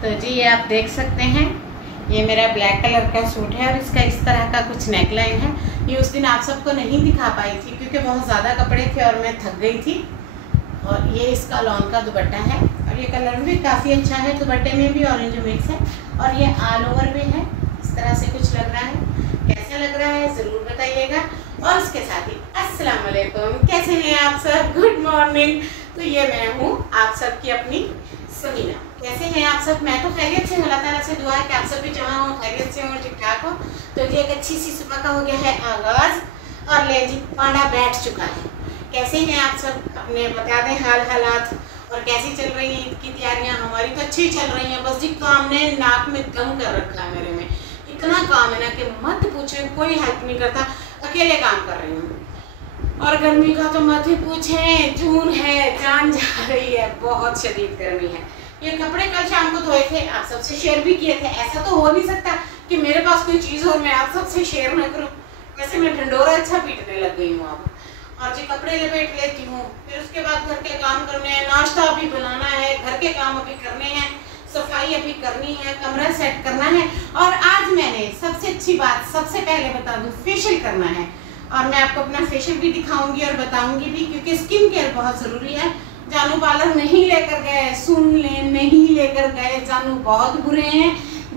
तो जी ये आप देख सकते हैं, ये मेरा ब्लैक कलर का सूट है और इसका इस तरह का कुछ नेकलाइन है। ये उस दिन आप सबको नहीं दिखा पाई थी क्योंकि बहुत ज़्यादा कपड़े थे और मैं थक गई थी। और ये इसका लॉन का दुपट्टा है और ये कलर भी काफ़ी अच्छा है, दुपट्टे में भी ऑरेंज मिक्स है और ये ऑल ओवर भी है। इस तरह से कुछ लग रहा है, कैसा लग रहा है ज़रूर बताइएगा। और उसके साथ ही अस्सलाम वालेकुम, कैसे हैं आप सब, गुड मॉर्निंग। तो ये मैं हूँ आप सबकी अपनी समीना। कैसे हैं आप सब? मैं तो खैरियत से हूँ, अल्लाह ताला से दुआ है कि आप सब भी जहाँ हो खैरियत से हो, ठीक ठाक हो। तो ये एक अच्छी सी सुबह का हो गया है आगाज़ और ले जी पांडा बैठ चुका है। कैसे हैं आप सब, अपने बता दें हालात और कैसी चल रही हैं ईद की तैयारियाँ। हमारी तो अच्छी चल रही हैं, बस जी काम ने नाक में दम कर रखा है मेरे में। इतना काम है ना कि मत पूछे, कोई हेल्प नहीं करता, अकेले काम कर रही हूँ। और गर्मी का तो मत ही पूछें, जून है, जान जा रही है, बहुत शदीद गर्मी है। ये कपड़े कल शाम को धोए थे, आप सबसे शेयर भी किए थे। ऐसा तो हो नहीं सकता कि मेरे पास कोई चीज़ हो मैं आप सबसे शेयर ना करूँ। वैसे मैं ढंडोरा अच्छा पीटने लग गई हूँ अब। और जी कपड़े लपेट लेती हूँ, फिर उसके बाद घर के काम करने हैं, नाश्ता अभी बनाना है, घर के काम अभी करने हैं, सफाई अभी करनी है, कमरा सेट करना है। और आज मैंने सबसे अच्छी बात सबसे पहले बता दूँ, फेशियल करना है। और मैं आपको अपना फेशियल भी दिखाऊंगी और बताऊंगी भी, क्योंकि स्किन केयर बहुत ज़रूरी है। जानू पार्लर नहीं लेकर गए, सुन ले, नहीं लेकर गए। जानू बहुत बुरे हैं,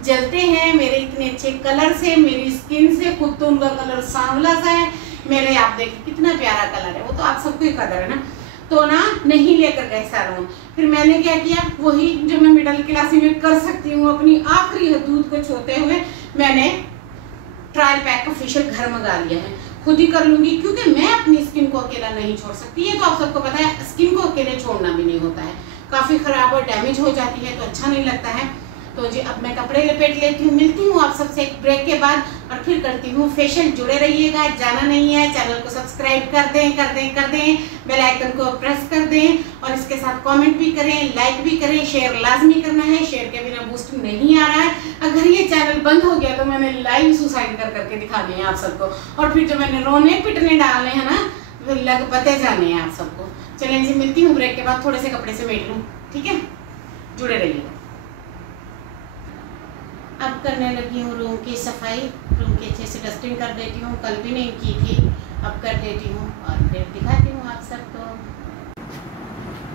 जलते हैं मेरे इतने अच्छे कलर से, मेरी स्किन से। खुद तो उनका कलर सांवला सा है, मेरे आप देखिए कितना प्यारा कलर है, वो तो आप सबको ही कदर है ना। तो ना नहीं लेकर गए सैलून। फिर मैंने क्या किया, वही जो मैं मिडिल क्लास में कर सकती हूँ, अपनी आखिरी हदूद को छोड़ते हुए मैंने ट्रायल पैक का फेशियल घर मंगा लिया है। खुद ही कर लूंगी क्योंकि मैं अपनी स्किन को अकेला नहीं छोड़ सकती। ये तो आप सबको पता है, स्किन को अकेले छोड़ना भी नहीं होता है, काफ़ी ख़राब और डैमेज हो जाती है तो अच्छा नहीं लगता है। तो जी अब मैं कपड़े लपेट लेती हूँ, मिलती हूँ आप सबसे एक ब्रेक के बाद और फिर करती हूँ फेशियल। जुड़े रहिएगा, जाना नहीं है। चैनल को सब्सक्राइब कर दें, बेल आइकन को प्रेस कर दें और इसके साथ कमेंट भी करें, लाइक भी करें, शेयर लाजमी करना है। शेयर के बिना बूस्ट नहीं आ रहा है। अगर ये चैनल बंद हो गया तो मैंने लाइव सुसाइड करके दिखा दिए आप सबको, और फिर जो मैंने रोने पिटने डालने हैं ना, फिर लग पते जाने हैं आप सबको। चलें जी, मिलती हूँ ब्रेक के बाद, थोड़े से कपड़े से मेट लूँ, ठीक है? जुड़े रहिएगा। अब करने लगी हूँ रूम की सफाई, रूम की अच्छे से डस्टिंग कर देती हूँ, कल भी नहीं की थी, अब कर देती हूँ और फिर दिखाती हूँ आप सबको।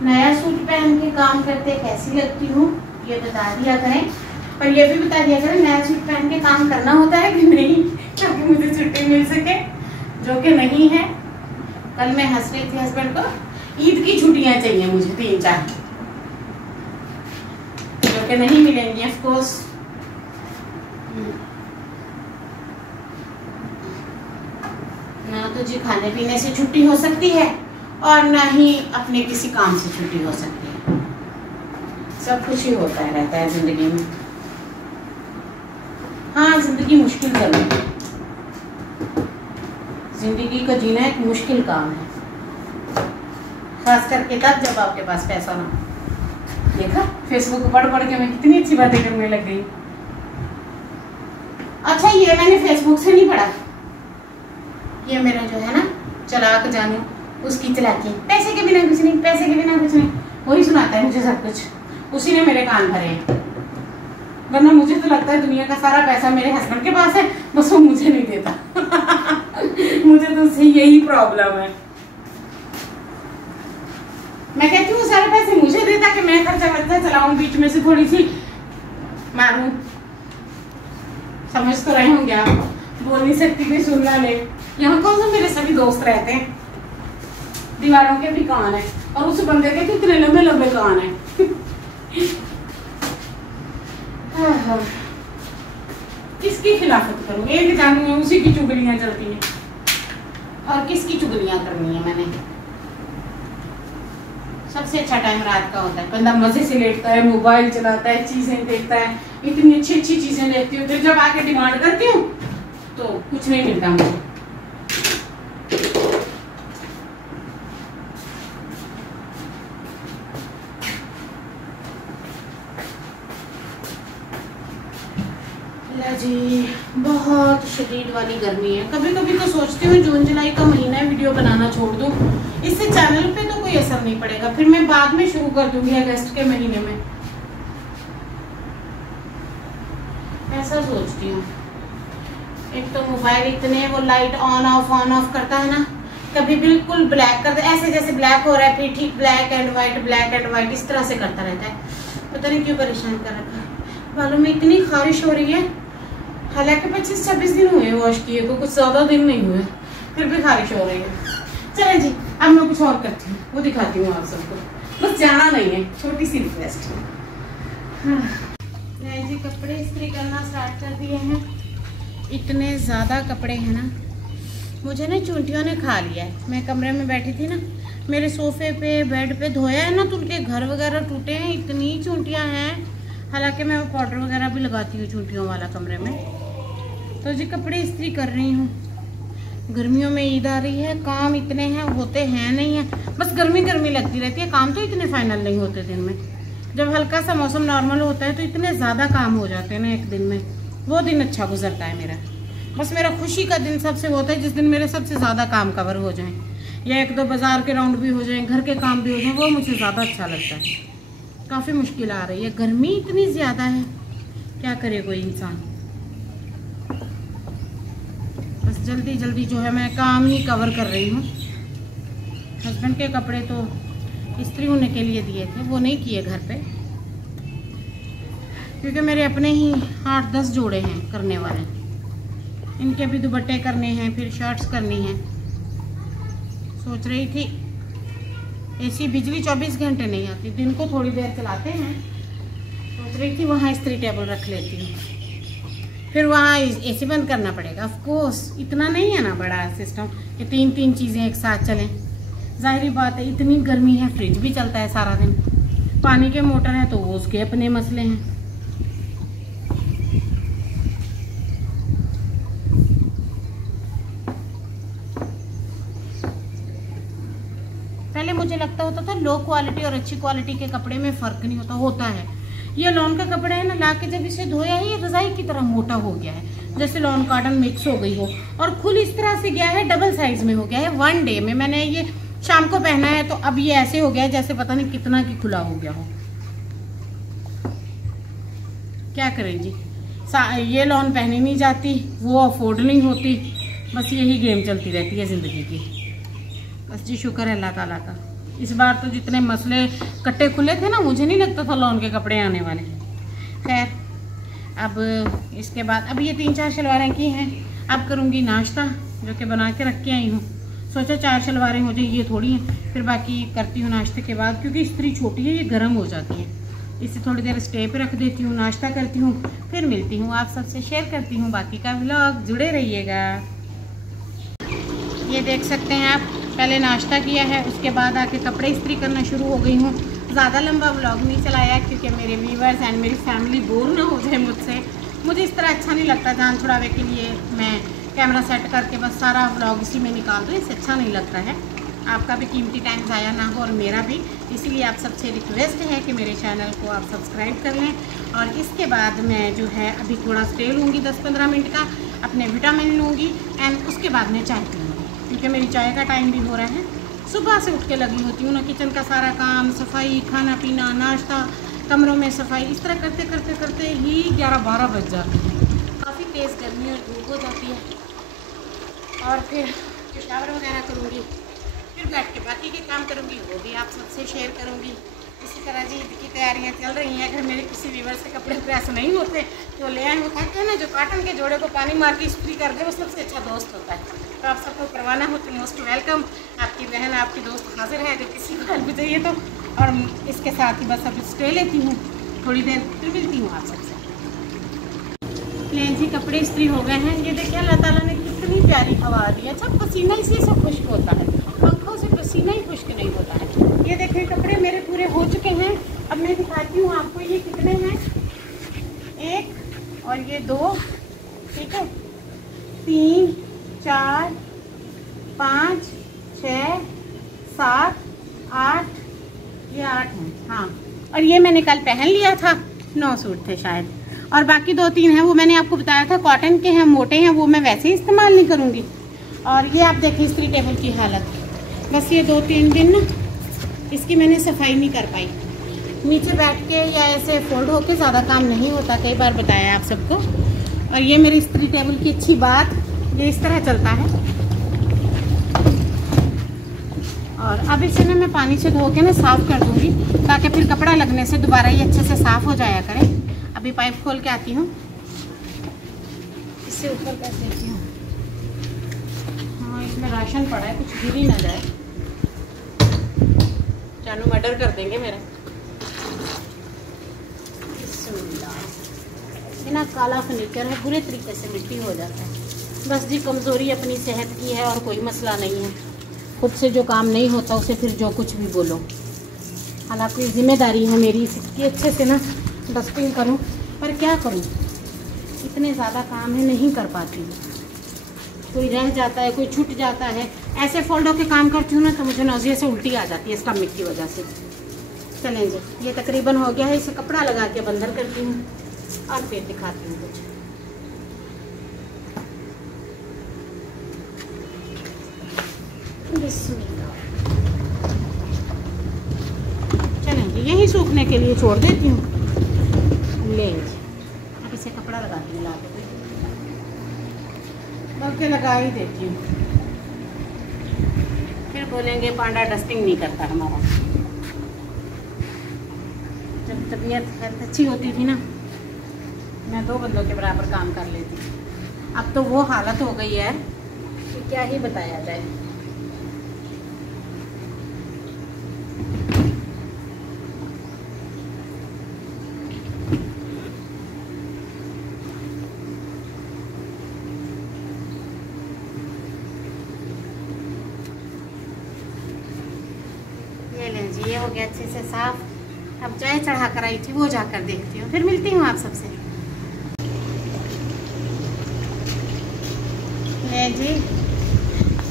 नया सूट पहन के काम करते कैसी लगती हूँ ये बता दिया करें, पर ये भी बता दिया करें नया सूट पहन के काम करना होता है कि नहीं, क्योंकि मुझे छुट्टी मिल सके, जो कि नहीं है। कल मैं हंस रही थी हस्बैंड को, ईद की छुट्टियाँ चाहिए मुझे 3-4, जो कि नहीं मिलेंगी ऑफ कोर्स। ना तो जी खाने पीने से छुट्टी हो सकती है और ना ही अपने किसी काम से छुट्टी हो सकती है। सब कुछ ही होता है रहता है जिंदगी में। हाँ, जिंदगी मुश्किल जरूर है, जिंदगी को जीना एक मुश्किल काम है, खास करके तब जब आपके पास पैसा ना। देखा, फेसबुक पढ़ के मैं कितनी अच्छी बातें करने लग गई। अच्छा, ये मैंने फेसबुक से नहीं पढ़ा, ये मेरा जो है ना चलाक जानू, उसकी चलाकी। पैसे के बिना कुछ नहीं, पैसे के बिना कुछ नहीं, वही सुनाता है मुझे सब कुछ, उसी ने मेरे कान भरे हैं। वरना मुझे तो लगता है दुनिया का सारा पैसा मेरे हस्बैंड के पास है, बस वो मुझे नहीं देता। मुझे तो उससे यही प्रॉब्लम है। मैं कहती हूँ सारे पैसे मुझे देता कि मैं खर्चा चलाऊं, बीच में से थोड़ी सी मारूं। समझ तो रहे होंगे आप, बोल नहीं सकती कोई सुनना ले। यहाँ कौन सा मेरे सभी दोस्त रहते हैं, दीवारों के भी कान है और उस बंदे के कितने लंबे लंबे कान है। किसकी खिलाफत करूं, एक जानू है उसी की चुगलियां चलती हैं, और किसकी चुगलियां करनी है मैंने। सबसे अच्छा टाइम रात का होता है, बंदा मजे से लेटता है, मोबाइल चलाता है, चीजें देखता है, इतनी अच्छी अच्छी चीजें देखती हूँ, फिर जब आके डिमांड करती हूँ तो कुछ नहीं मिलता मुझे। जी बहुत शदीद वाली गर्मी है। कभी कभी तो सोचती हूँ जून जुलाई का महीना वीडियो बनाना छोड़ दूँ, इससे चैनल पे तो कोई असर नहीं पड़ेगा, फिर मैं बाद में शुरू कर दूंगी अगस्त के महीने में। ऐसा सोचती हूँ। एक तो मोबाइल इतने वो लाइट ऑन ऑफ करता है ना, कभी बिल्कुल ब्लैक कर दे, ऐसे जैसे ब्लैक हो रहा है, फिर ठीक ब्लैक एंड व्हाइट इस तरह से करता रहता है। पता नहीं क्यों परेशान कर रखा है। बालों में इतनी खारिश हो रही है, हालांकि 25-26 दिन हुए वॉश किए को, कुछ ज्यादा दिन नहीं हुए, फिर भी खारिश हो रही है। चलें जी, अब मैं कुछ और करती हूँ, वो दिखाती हूँ आप सबको। बस जाना नहीं है, छोटी सी रिक्वेस्ट है। हाँ जी, कपड़े इस्त्री करना स्टार्ट कर दिए हैं। इतने ज़्यादा कपड़े हैं ना, मुझे ना चूंटियों ने खा लिया है। मैं कमरे में बैठी थी ना, मेरे सोफे पे बेड पे धोया है ना, तो उनके घर वगैरह टूटे हैं, इतनी चूंटियाँ हैं। हालांकि मैं पाउडर वगैरह भी लगाती हूँ चूंटियों वाला कमरे में। तो जी कपड़े इस्त्री कर रही हूँ। गर्मियों में ईद आ रही है, काम इतने हैं, होते हैं नहीं है, बस गर्मी लगती रहती है। काम तो इतने फाइनल नहीं होते दिन में। जब हल्का सा मौसम नॉर्मल होता है तो इतने ज़्यादा काम हो जाते हैं ना एक दिन में, वो दिन अच्छा गुजरता है मेरा। बस मेरा खुशी का दिन सबसे होता है जिस दिन मेरे सबसे ज़्यादा काम कवर हो जाएं, या 1-2 बाजार के राउंड भी हो जाएं, घर के काम भी हो जाएं, वो मुझे ज़्यादा अच्छा लगता है। काफ़ी मुश्किल आ रही है, गर्मी इतनी ज़्यादा है, क्या करे कोई इंसान। बस जल्दी जो है मैं काम ही कवर कर रही हूँ। हस्बैंड के कपड़े तो इस्त्री होने के लिए दिए थे, वो नहीं किए घर पे, क्योंकि मेरे अपने ही 8-10 जोड़े हैं करने वाले। इनके भी दुपट्टे करने हैं, फिर शर्ट्स करनी हैं। सोच रही थी, ऐसी बिजली 24 घंटे नहीं आती, दिन को थोड़ी देर चलाते हैं। सोच रही थी वहाँ इस्त्री टेबल रख लेती हूँ, फिर वहाँ एसी बंद करना पड़ेगा। ऑफ कोर्स इतना नहीं है ना बड़ा सिस्टम कि 3 चीज़ें एक साथ चलें। जाहिर बात है, इतनी गर्मी है, फ्रिज भी चलता है सारा दिन, पानी के मोटर है तो वो उसके अपने मसले हैं। पहले मुझे लगता होता था लो क्वालिटी और अच्छी क्वालिटी के कपड़े में फ़र्क नहीं होता है। ये लॉन का कपड़ा है ना, लाके जब इसे धोया है, ये रजाई की तरह मोटा हो गया है, जैसे लॉन कॉटन मिक्स हो गई हो, और खुल इस तरह से गया है, डबल साइज में हो गया है। 1 डे में मैंने ये शाम को पहना है, तो अब ये ऐसे हो गया है जैसे पता नहीं कितना की खुला हो गया हो। क्या करें जी, ये लॉन पहनी नहीं जाती, वो अफोर्ड नहीं होती, बस यही गेम चलती रहती है ज़िंदगी की। बस जी शुक्र है अल्लाह ताला का। इस बार तो जितने मसले कट्टे खुले थे ना, मुझे नहीं लगता था लॉन के कपड़े आने वाले। खैर, अब इसके बाद अब ये 3-4 शलवारें की हैं। अब करूँगी नाश्ता, जो कि बना के रख के आई हूँ। सोचा 4 शलवारें हो जाए, ये थोड़ी हैं, फिर बाकी करती हूँ नाश्ते के बाद, क्योंकि इस्त्री छोटी है, ये गर्म हो जाती है। इसे थोड़ी देर स्टे पे रख देती हूँ, नाश्ता करती हूँ, फिर मिलती हूँ, आप सबसे शेयर करती हूँ बाकी का व्लॉग। जुड़े रहिएगा। ये देख सकते हैं आप, पहले नाश्ता किया है, उसके बाद आके कपड़े इस्त्री करना शुरू हो गई हूँ। ज़्यादा लंबा व्लॉग नहीं चलाया, क्योंकि मेरे व्यूवर्स एंड मेरी फैमिली बोर ना हो जाए मुझसे। मुझे इस तरह अच्छा नहीं लगता, जान छुड़ावे के लिए मैं कैमरा सेट करके बस सारा व्लॉग इसी में निकाल दूँ, इससे अच्छा नहीं लगता है। आपका भी कीमती टाइम ज़ाया ना हो और मेरा भी, इसीलिए आप सबसे रिक्वेस्ट है कि मेरे चैनल को आप सब्सक्राइब कर लें। और इसके बाद मैं जो है अभी थोड़ा स्टे लूँगी 10-15 मिनट का, अपने विटामिन लूँगी, एंड उसके बाद मैं चाय पीऊँगी, क्योंकि मेरी चाय का टाइम भी हो रहा है। सुबह से उठ के लगी होती हूँ ना, किचन का सारा काम, सफाई, खाना पीना, नाश्ता, कमरों में सफाई, इस तरह करते करते करते ही 11-12 बज जाते हैं। काफ़ी तेज़ गर्मी और धूप हो जाती है, और फिर शावर वगैरह करूँगी, फिर बैठ के बाकी के काम करूँगी, वो भी आप सबसे शेयर करूँगी। इसी तरह जी ईद की तैयारियाँ चल रही हैं। अगर मेरे किसी व्यूवर से कपड़े प्रेस नहीं होते तो ले आए। वो कहते हैं ना, जो कॉटन के जोड़े को पानी मार के इस्त्री कर दे, वो सबसे अच्छा दोस्त होता है। तो आप सबको करवाना हो तो मोस्ट वेलकम। आपकी बहन, आपकी दोस्त हाजिर है, जो किसी को हेल्प चाहिए तो। और इसके साथ ही बस अब स्टे लेती हूँ, थोड़ी देर फिर मिलती हूँ आप सबसे। प्लेन जी कपड़े इस्त्री हो गए हैं। ये देखिए अल्लाह ताला ने कितनी प्यारी हवा दी है। अच्छा, पसीना इसी से खुश्क होता है, पंखों से पसीना ही खुश्क नहीं होता है। ये देखिए कपड़े मेरे पूरे हो चुके हैं। अब मैं दिखाती हूँ आपको ये कितने हैं। 1 और ये 2, ठीक है, 3, 4, 5, 6, 7, 8, ये 8 हैं। हाँ, और ये मैंने कल पहन लिया था, 9 सूट थे शायद, और बाकी 2-3 हैं, वो मैंने आपको बताया था कॉटन के हैं, मोटे हैं, वो मैं वैसे ही इस्तेमाल नहीं करूँगी। और ये आप देखिए इस्त्री टेबल की हालत, बस ये 2-3 दिन ना इसकी मैंने सफाई नहीं कर पाई। नीचे बैठ के या ऐसे फोल्ड होके ज़्यादा काम नहीं होता, कई बार बताया आप सबको। और ये मेरी इस्त्री टेबल की अच्छी बात, ये इस तरह चलता है। और अब इसे ना मैं पानी से धो के ना साफ़ कर दूँगी, ताकि फिर कपड़ा लगने से दोबारा ये अच्छे से साफ़ हो जाया करे। अभी पाइप खोल के आती हूँ, इससे ऊपर कर देती हूँ। हाँ, इसमें राशन पड़ा है, कुछ गिर ही ना जाए, जानू मर्डर कर देंगे मेरा। ये ना काला फर्नीचर है, पूरे तरीके से मिट्टी हो जाता है। बस जी, कमज़ोरी अपनी सेहत की है और कोई मसला नहीं है। खुद से जो काम नहीं होता उसे फिर जो कुछ भी बोलो। हालांकि जिम्मेदारी है मेरी इसकी अच्छे से ना डस्टिंग करूं, पर क्या करूं, इतने ज़्यादा काम है, नहीं कर पाती हूँ। कोई रह जाता है, कोई छूट जाता है। ऐसे फोल्ड होकर काम करती हूँ ना तो मुझे नौजिया से उल्टी आ जाती है स्टमक की वजह से। चलें जी, ये तकरीबन हो गया है। इसे कपड़ा लगा के बंदर करती हूँ और फिर दिखाती हूँ कुछ। चलें जी, यही सूखने के लिए छोड़ देती हूँ। ले अब इसे कपड़ा लगाती हूँ, ला के बल्कि लगा ही देती हूँ। फिर बोलेंगे पांडा डस्टिंग नहीं करता हमारा। जब तबीयत हेल्थ अच्छी होती थी ना, मैं 2 बंदों के बराबर काम कर लेती। अब तो वो हालत हो गई है कि क्या ही बताया जाए। ये लें जी, ये हो गया अच्छे से साफ। अब चाय चढ़ा कर आई थी, वो जाकर देखती हूँ, फिर मिलती हूँ आप सबसे।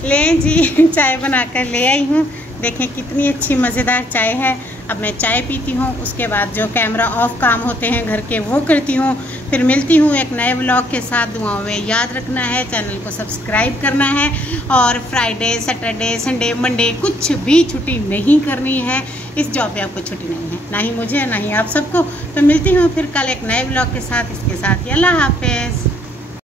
ले जी चाय बनाकर ले आई हूँ। देखें कितनी अच्छी मज़ेदार चाय है। अब मैं चाय पीती हूँ, उसके बाद जो कैमरा ऑफ काम होते हैं घर के वो करती हूँ। फिर मिलती हूँ एक नए व्लॉग के साथ। दुआओं में याद रखना है, चैनल को सब्सक्राइब करना है। और फ्राइडे, सैटरडे, संडे, मंडे कुछ भी छुट्टी नहीं करनी है। इस जॉब पे आपको छुट्टी नहीं है, ना ही मुझे ना ही आप सबको। तो मिलती हूँ फिर कल एक नए व्लॉग के साथ। इसके साथ ही अल्लाह हाफिज़।